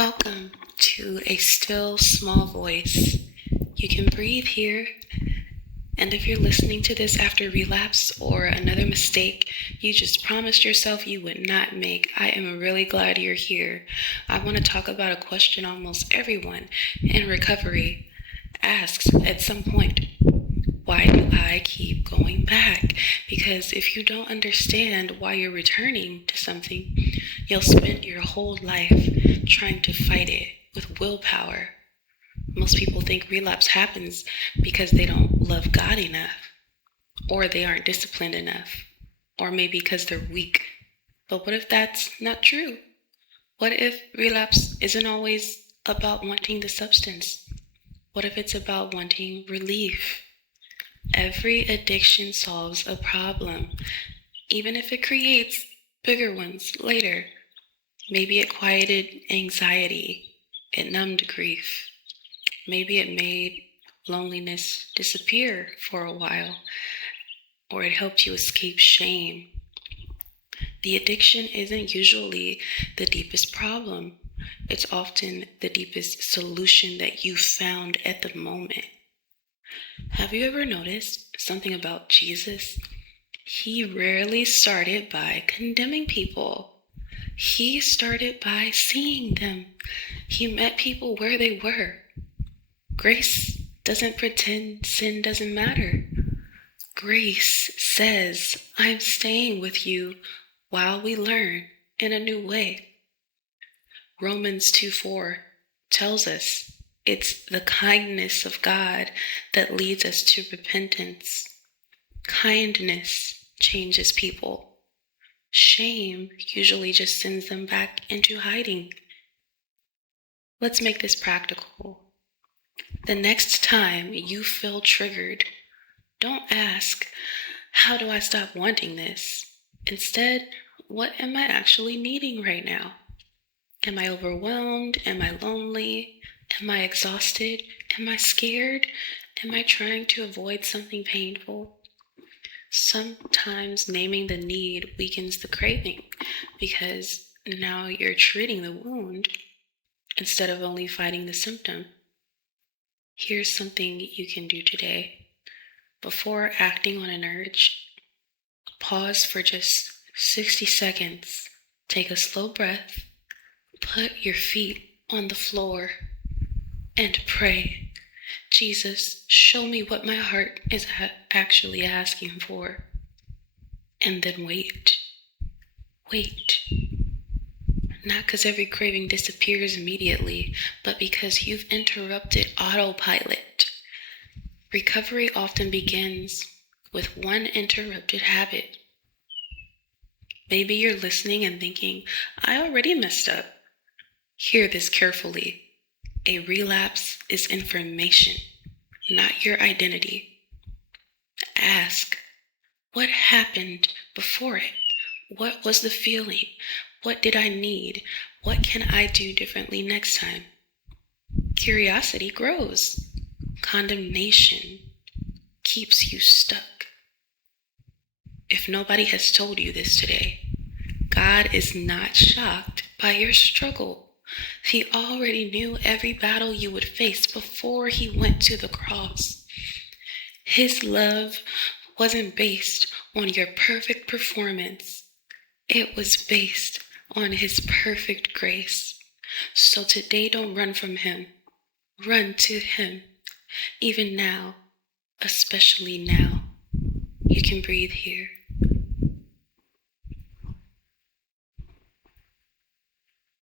Welcome to a still small voice. You can breathe here, and if you're listening to this after relapse or another mistake you just promised yourself you would not make, I am really glad you're here. I want to talk about a question almost everyone in recovery asks at some point. Why do I keep going back? Because if you don't understand why you're returning to something, you'll spend your whole life trying to fight it with willpower. Most people think relapse happens because they don't love God enough, or they aren't disciplined enough, or maybe because they're weak. But what if that's not true? What if relapse isn't always about wanting the substance? What if it's about wanting relief? Every addiction solves a problem, even if it creates bigger ones later. Maybe it quieted anxiety, it numbed grief. Maybe it made loneliness disappear for a while, or it helped you escape shame. The addiction isn't usually the deepest problem. It's often the deepest solution that you found at the moment. Have you ever noticed something about Jesus? He rarely started by condemning people. He started by seeing them. He met people where they were. Grace doesn't pretend sin doesn't matter. Grace says, I'm staying with you while we learn in a new way. Romans 2:4 tells us it's the kindness of God that leads us to repentance. Kindness changes people. Shame usually just sends them back into hiding. Let's make this practical. The next time you feel triggered, don't ask, how do I stop wanting this? Instead, what am I actually needing right now? Am I overwhelmed? Am I lonely? Am I exhausted? Am I scared? Am I trying to avoid something painful? Sometimes naming the need weakens the craving because now you're treating the wound instead of only fighting the symptom. Here's something you can do today. Before acting on an urge, pause for just 60 seconds. Take a slow breath. Put your feet on the floor and pray. Jesus, show me what my heart is actually asking for. And then wait. Wait. Not because every craving disappears immediately, but because you've interrupted autopilot. Recovery often begins with one interrupted habit. Maybe you're listening and thinking, I already messed up. Hear this carefully. A relapse is information, not your identity. Ask, what happened before it? What was the feeling? What did I need? What can I do differently next time? Curiosity grows. Condemnation keeps you stuck. If nobody has told you this today, God is not shocked by your struggle. He already knew every battle you would face before he went to the cross. His love wasn't based on your perfect performance. It was based on his perfect grace. So today, don't run from him. Run to him. Even now, especially now, you can breathe here.